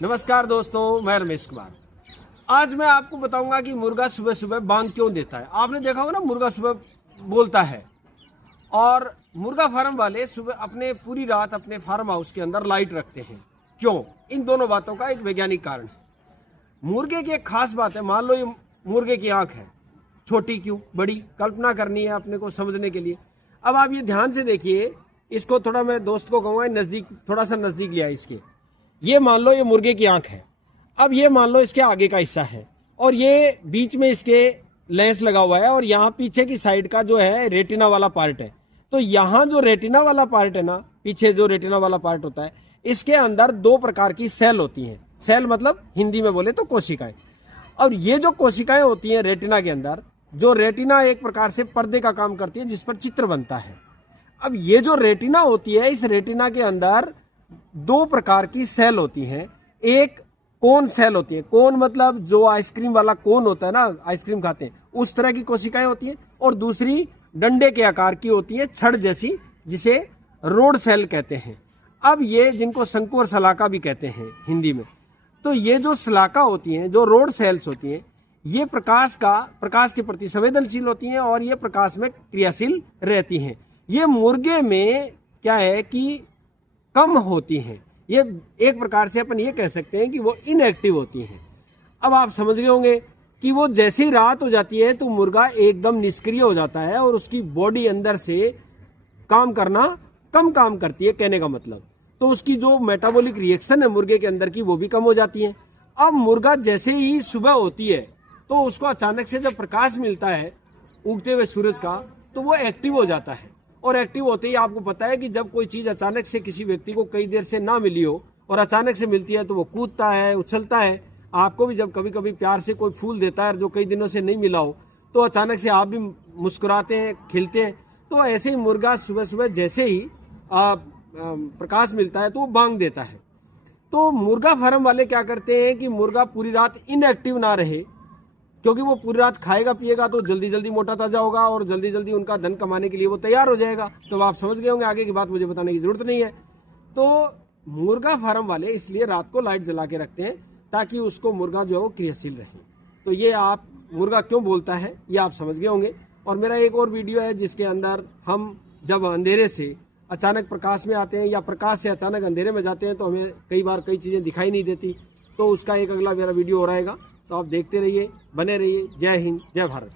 नमस्कार दोस्तों, मैं रमेश कुमार। आज मैं आपको बताऊंगा कि मुर्गा सुबह सुबह बांग क्यों देता है। आपने देखा होगा ना, मुर्गा सुबह बोलता है और मुर्गा फार्म वाले सुबह अपने पूरी रात अपने फार्म हाउस के अंदर लाइट रखते हैं। क्यों? इन दोनों बातों का एक वैज्ञानिक कारण है। मुर्गे की एक खास बात है, मान लो ये मुर्गे की आंख है, छोटी क्यों बड़ी, कल्पना करनी है अपने को समझने के लिए। अब आप ये ध्यान से देखिए, इसको थोड़ा मैं दोस्त को कहूँगा नज़दीक, थोड़ा सा नज़दीक लिया इसके। ये मान लो ये मुर्गे की आंख है। अब ये मान लो इसके आगे का हिस्सा है और ये बीच में इसके लेंस लगा हुआ है और यहाँ पीछे की साइड का जो है रेटिना वाला पार्ट है। तो यहाँ जो रेटिना वाला पार्ट है ना, पीछे जो रेटिना वाला पार्ट होता है, इसके अंदर दो प्रकार की सेल होती हैं। सेल मतलब हिंदी में बोले तो कोशिकाएं। और ये जो कोशिकाएं होती हैं रेटिना के अंदर, जो रेटिना एक प्रकार से पर्दे का काम करती है जिस पर चित्र बनता है। अब ये जो रेटिना होती है, इस रेटिना के अंदर दो प्रकार की सेल होती हैं। एक कोन सेल होती है, कोन मतलब जो आइसक्रीम वाला कोन होता है ना, आइसक्रीम खाते हैं उस तरह की कोशिकाएं होती हैं। और दूसरी डंडे के आकार की होती है, छड़ जैसी, जिसे रोड सेल कहते हैं। अब ये जिनको शंकु और शलाका भी कहते हैं हिंदी में। तो ये जो शलाका होती हैं, जो रोड सेल्स होती हैं, ये प्रकाश के प्रति संवेदनशील होती हैं और ये प्रकाश में क्रियाशील रहती हैं। ये मुर्गे में क्या है कि कम होती हैं। ये एक प्रकार से अपन ये कह सकते हैं कि वो इनएक्टिव होती हैं। अब आप समझ गए होंगे कि वो जैसे ही रात हो जाती है तो मुर्गा एकदम निष्क्रिय हो जाता है और उसकी बॉडी अंदर से काम करना कम काम करती है, कहने का मतलब। तो उसकी जो मेटाबॉलिक रिएक्शन है मुर्गे के अंदर की, वो भी कम हो जाती है। अब मुर्गा जैसे ही सुबह होती है तो उसको अचानक से जब प्रकाश मिलता है उगते हुए सूरज का, तो वो एक्टिव हो जाता है। और एक्टिव होते ही आपको पता है कि जब कोई चीज़ अचानक से किसी व्यक्ति को कई देर से ना मिली हो और अचानक से मिलती है तो वो कूदता है, उछलता है। आपको भी जब कभी कभी प्यार से कोई फूल देता है जो कई दिनों से नहीं मिला हो, तो अचानक से आप भी मुस्कुराते हैं, खिलते हैं। तो ऐसे ही मुर्गा सुबह सुबह जैसे ही प्रकाश मिलता है तो वो बांग देता है। तो मुर्गा फार्म वाले क्या करते हैं कि मुर्गा पूरी रात इनएक्टिव ना रहे, क्योंकि वो पूरी रात खाएगा पिएगा तो जल्दी जल्दी मोटा ताजा होगा और जल्दी जल्दी उनका धन कमाने के लिए वो तैयार हो जाएगा। तो आप समझ गए होंगे, आगे की बात मुझे बताने की जरूरत नहीं है। तो मुर्गा फार्म वाले इसलिए रात को लाइट जला के रखते हैं ताकि उसको मुर्गा जो है वो क्रियाशील रहे। तो ये आप मुर्गा क्यों बोलता है ये आप समझ गए होंगे। और मेरा एक और वीडियो है जिसके अंदर हम जब अंधेरे से अचानक प्रकाश में आते हैं या प्रकाश से अचानक अंधेरे में जाते हैं तो हमें कई बार कई चीज़ें दिखाई नहीं देती। तो उसका एक अगला मेरा वीडियो हो रहेगा, तो आप देखते रहिए, बने रहिए। जय हिंद, जय भारत।